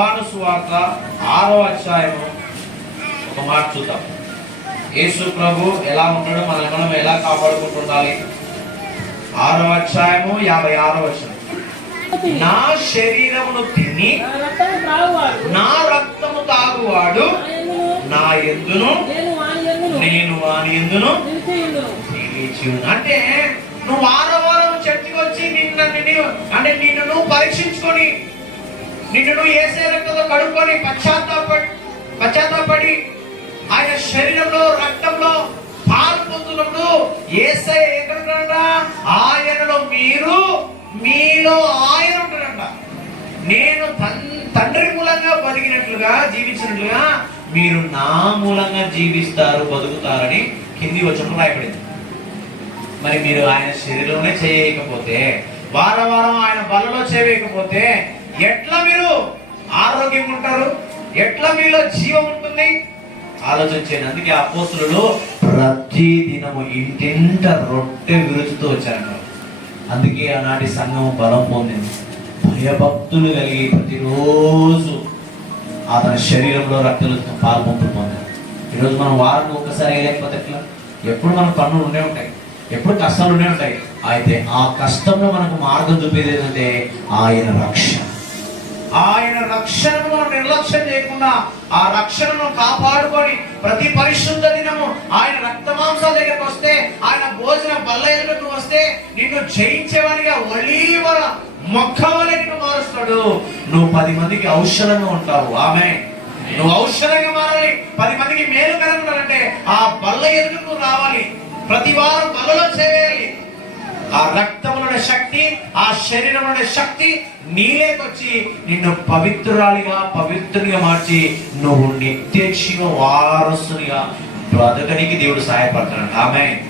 యోహాను సువార్త ఆరో అధ్యాయము ఒక మాట చూద్దాం. యేసు ప్రభు ఎలా ఉన్నాడో? మనల్ని మనం ఎలా కాపాడుకుంటుండాలి? ఆరో అధ్యాయము యాభై ఆరో వచనం. నా శరీరమును తిని నా రక్తము తాగువాడు నా ఎందును? నేను వాని ఎందును? అంటే నువ్వు వారం వారం చర్చికి వచ్చి నిన్న నిన్ను అంటే నిన్ను నువ్వు పరీక్షించుకొని నిన్ను నువ్వు ఏసే రక్తంతో కడుక్కొని పశ్చాత్తాపడి పశ్చాత్తాపడి ఆయన శరీరంలో రక్తంలో పాలు పొందుతున్నప్పుడు ఏసై ఎక్కడున్నాడ ఆయనలో మీరు మీలో ఆయన ఉంటారంట నేను తండ్రి మూలంగా బతికినట్లుగా జీవించినట్లుగా మీరు నా మూలంగా జీవిస్తారు బతుకుతారని కింది వచ్చినప్పుడు రాయబడింది. మరి మీరు ఆయన శరీరంలోనే చేయకపోతే వారం వారం ఆయన బలలో చేయకపోతే ఎట్లా మీరు ఆరోగ్యం ఉంటారు? ఎట్లా మీలో జీవం ఉంటుంది? ఆలోచించండి. అందుకే అపోస్తులు ప్రతి దినము ఇంటింట రొట్టె విరుచుతూ వచ్చారంట. అందుకే ఆనాటి సంఘం బలం పొందింది. భయభక్తులు కలిగి ప్రతిరోజు అతని శరీరంలో రక్తలు పాల్పొంపు పొందారు. ఈరోజు మనం వారానికి ఒక్కసారి లేకపోతే ఎట్లా? ఎప్పుడు మన పనులు ఉండే ఉంటాయి. ఎప్పుడు కష్టాలు ఉండే ఉంటాయి. అయితే ఆ కష్టంలో మనకు మార్గం చూపేది ఏంటంటే ఆయన రక్షణ ఆయన రక్షణను మనం నిర్లక్ష్యం చేయకుండా ఆ రక్షణను కాపాడుకొని ప్రతి పరిశుద్ధ దినము ఆయన రక్తమాంస దగ్గరకు వస్తే ఆయన భోజన బల్ల ఎదుటకు వస్తే నిన్ను జయించేవానిగా ఒలీవల మొక్కవలకి మారుస్తాడు. నువ్వు పది మందికి ఔషధంగా ఉంటావు. ఆమె నువ్వు ఔషధంగా మారాలి. పది మందికి మేలుకరంగా ఉండాలంటే ఆ బల్ల ఎదుటకు రావాలి. ప్రతి వారం బల్లలో చేయాలి ఆ రక్త శక్తి ఆ శరీరంలోని శక్తి నీలేకొచ్చి నిన్ను పవిత్రురాలిగా పవిత్రునిగా మార్చి నువ్వు నిత్య జీవ వారసునిగా బ్రతకనికి దేవుడు సహాయపడతాడు. ఆమె